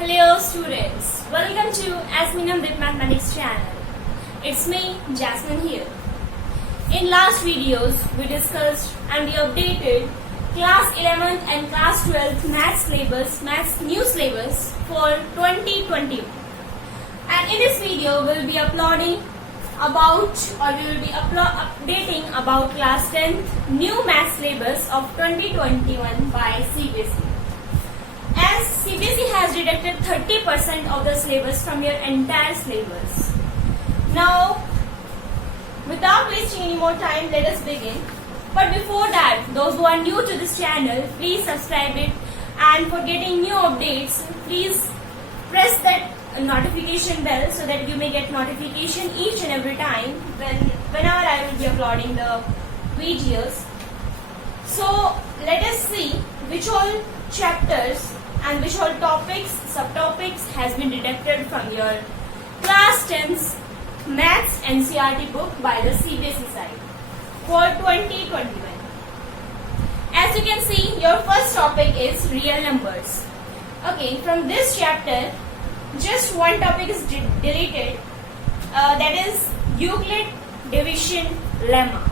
Hello students, welcome to Asminam with Mathematics channel. It's me, Jasmine here. In last videos, we discussed and we updated class 11th and class 12th maths new syllabus for 2020. And in this video, we'll be updating about class 10th new maths syllabus of 2021 by CBSE. As CBSE has deducted 30% of the syllabus from your entire syllabus. Now, without wasting any more time, let us begin. But before that, those who are new to this channel, please subscribe it, and for getting new updates, please press that notification bell so that you may get notification each and every time whenever I will be uploading the videos. So let us see which all chapters and which all topics, subtopics has been deducted from your class 10's Maths NCERT book by the CBSE side for 2021. As you can see, your first topic is real numbers. Okay, from this chapter, just one topic is deleted, that is Euclid division lemma,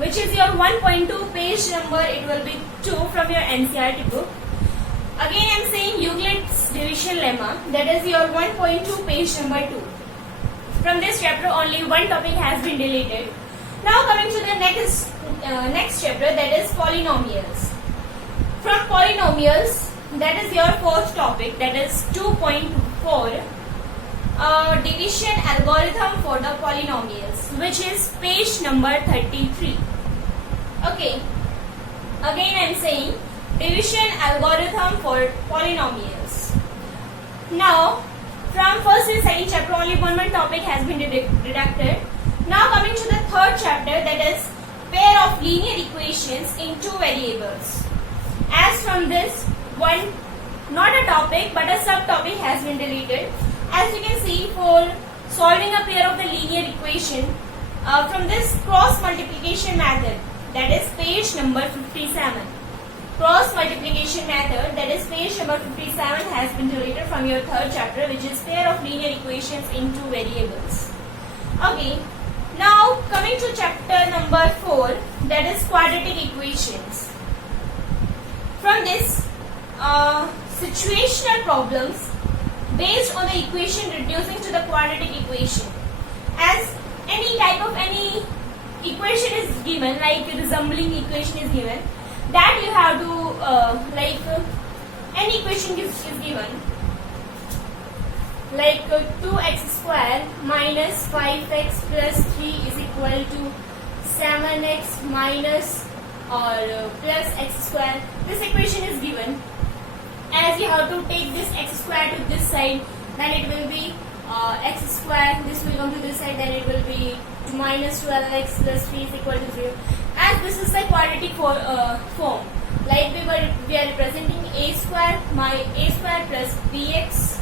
which is your 1.2 page number. It will be 2 from your NCERT book. Again, I am saying Euclid's division lemma, that is your 1.2 page number 2. From this chapter, only one topic has been deleted. Now coming to the next chapter, that is polynomials. From polynomials, that is your fourth topic, that is 2.4, division algorithm for the polynomials, which is page number 33. Okay, again I am saying division algorithm for polynomials. Now, from first and second chapter, only one topic has been deducted. Now coming to the third chapter, that is pair of linear equations in two variables. As from this, one, not a topic but a subtopic has been deleted. As you can see, for solving a pair of the linear equation from this cross multiplication method, that is page number 57. Cross multiplication method, that is page number 57, has been deleted from your third chapter, which is pair of linear equations in two variables. Okay, now coming to chapter number 4, that is quadratic equations. From this, situational problems based on the equation reducing to the quadratic equation. As any equation is given, like resembling equation is given, that you have to any equation is given, like 2x square minus 5x plus 3 is equal to 7x minus or plus x square. This equation is given. As you have to take this x square to this side, then it will be x square. This will come to this side, then it will be minus 12x plus 3 is equal to 0. As this is the quadratic form, like we are representing a square plus bx,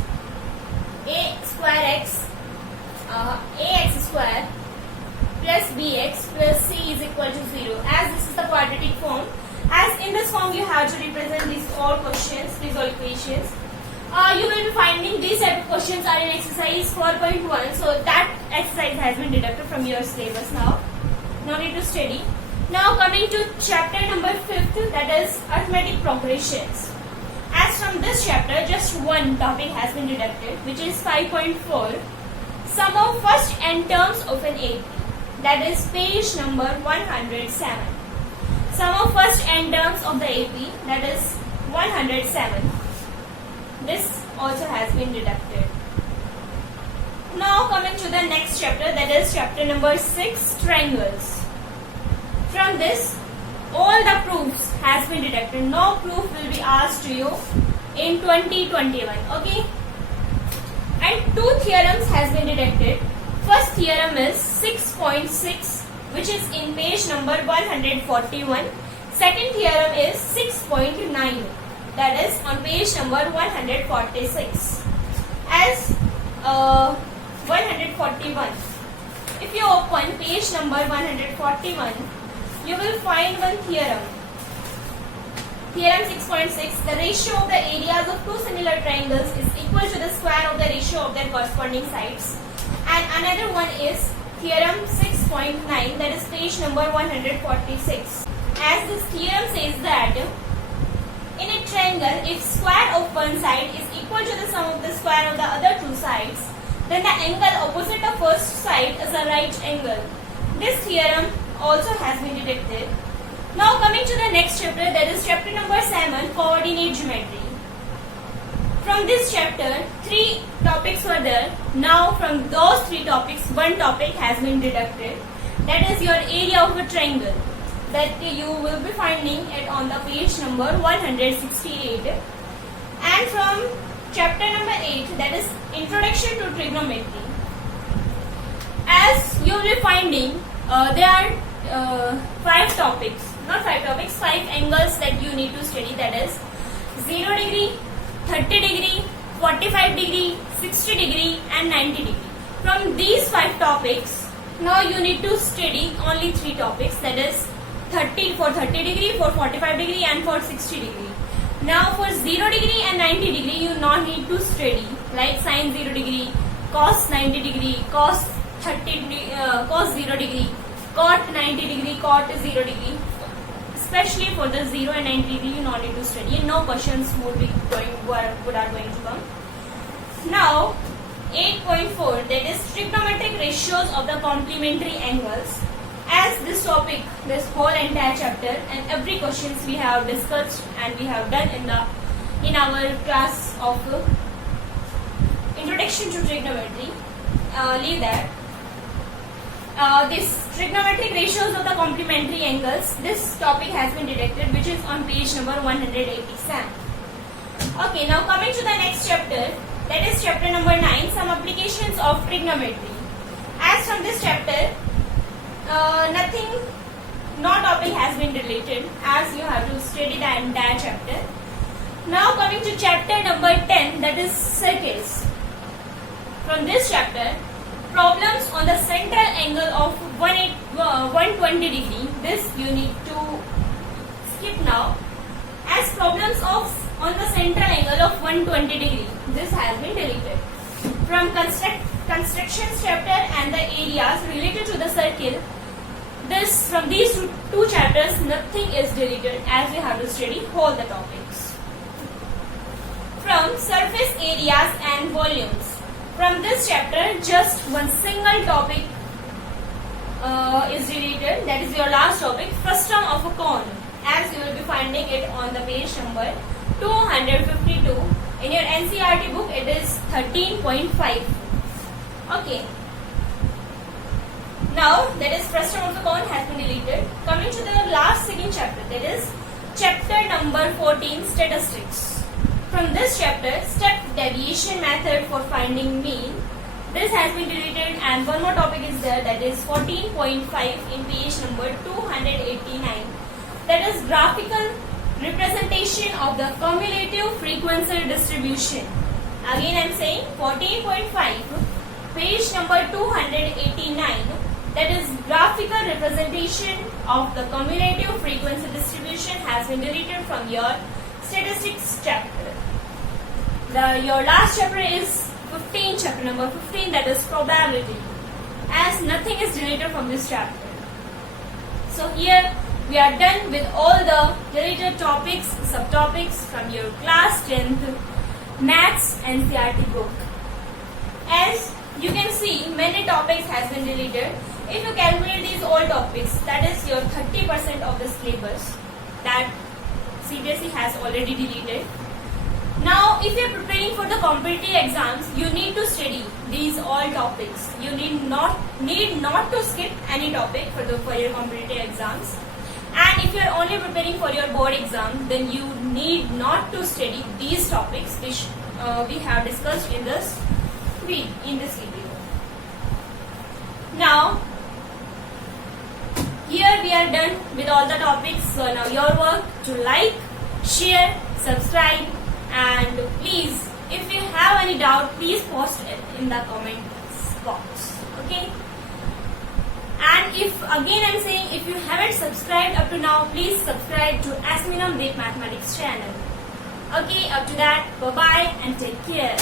a square x, ax square plus bx plus c is equal to 0. As this is the quadratic form, as in this form you have to represent these all questions, these all equations. You will be finding these type of questions are in exercise 4.1. So that exercise has been deducted from your syllabus now. No need to study. Now coming to chapter number 5, that is arithmetic progressions. As from this chapter, just one topic has been deducted, which is 5.4, sum of first n terms of an AP. That is page number 107. Sum of first n terms of the AP, that is 107. This also has been deducted. Now coming to the next chapter, that is chapter number 6, triangles. From this, all the proofs has been deducted. No proof will be asked to you in 2021. Okay. And two theorems has been deducted. First theorem is 6.6, which is in page number 141. Second theorem is 6.9, that is on page number 146. As 141, if you open page number 141, you will find one theorem. Theorem 6.6, the ratio of the areas of two similar triangles is equal equal to the square of the ratio of their corresponding sides. And another one is theorem 6.9, that is page number 146. As this theorem says that in a triangle, if square of one side is equal to the sum of the square of the other two sides, then the angle opposite the first side is a right angle. This theorem also has been deducted. Now coming to the next chapter, that is chapter number 7, coordinate geometry. From this chapter, 3 topics were there. Now from those 3 topics, one topic has been deducted. That is your area of a triangle, that you will be finding it on the page number 168. And from chapter number 8, that is introduction to trigonometry. As you will be finding, there are 5 topics, not 5 topics, 5 angles that you need to study, that is 0 degree, 30 degree, 45 degree, 60 degree and 90 degree. From these 5 topics, now you need to study only 3 topics, that is 30 for 30 degree, for 45 degree and for 60 degree. Now for 0 degree and 90 degree, you not need to study like sine 0 degree, cos 90 degree, cos 30 degree, cos 0 degree, cot 90 degree, cot 0 degree. Especially for the 0 and 90 degree, you not need to study, and no questions would are going to come. Now 8.4, that is trigonometric ratios of the complementary angles. As this topic, this whole entire chapter and every questions we have discussed and we have done in our class of introduction to trigonometry, leave that. This trigonometric ratios of the complementary angles, this topic has been deducted, which is on page number 187. Okay, now coming to the next chapter, that is chapter number 9, some applications of trigonometry. As from this chapter, no topic has been deleted, as you have to study the entire chapter. Now coming to chapter number 10, that is circles. From this chapter, problems on the central angle of 120 degree, this you need to skip now. As problems on the central angle of 120 degree, this has been deleted. From constructions chapter and the areas related to the circle, from these two chapters, nothing is deleted, as we have to study all the topics. From surface areas and volumes, from this chapter, just one single topic is deleted, that is your last topic, frustum of a cone, as you will be finding it on the page number 252. In your NCERT book, it is 13.5. Okay. Now, that is frustum of the cone has been deleted. Coming to the last second chapter, that is chapter number 14, statistics. From this chapter, step deviation method for finding mean, this has been deleted, and one more topic is there, that is 14.5 in page number 289. That is graphical representation of the cumulative frequency distribution. Again I am saying 14.5, page number 289. That is graphical representation of the cumulative frequency distribution has been deleted from your statistics chapter. Your last chapter is 15, chapter number 15, that is probability, as nothing is deleted from this chapter. So here we are done with all the deleted topics, subtopics from your class 10th Maths NCERT book. As you can see, many topics has been deleted. If you calculate these all topics, that is your 30% of the syllabus that CBSE has already deleted. Now, if you are preparing for the competitive exams, you need to study these all topics. You need not to skip any topic for your competitive exams. And if you are only preparing for your board exam, then you need not to study these topics which we have discussed in this video. Now, here we are done with all the topics. So now your work to like, share, subscribe, and please, if you have any doubt, please post it in the comment box. Okay? And if again I am saying, if you haven't subscribed up to now, please subscribe to Asminam Deep Mathematics channel. Okay, up to that, bye bye and take care.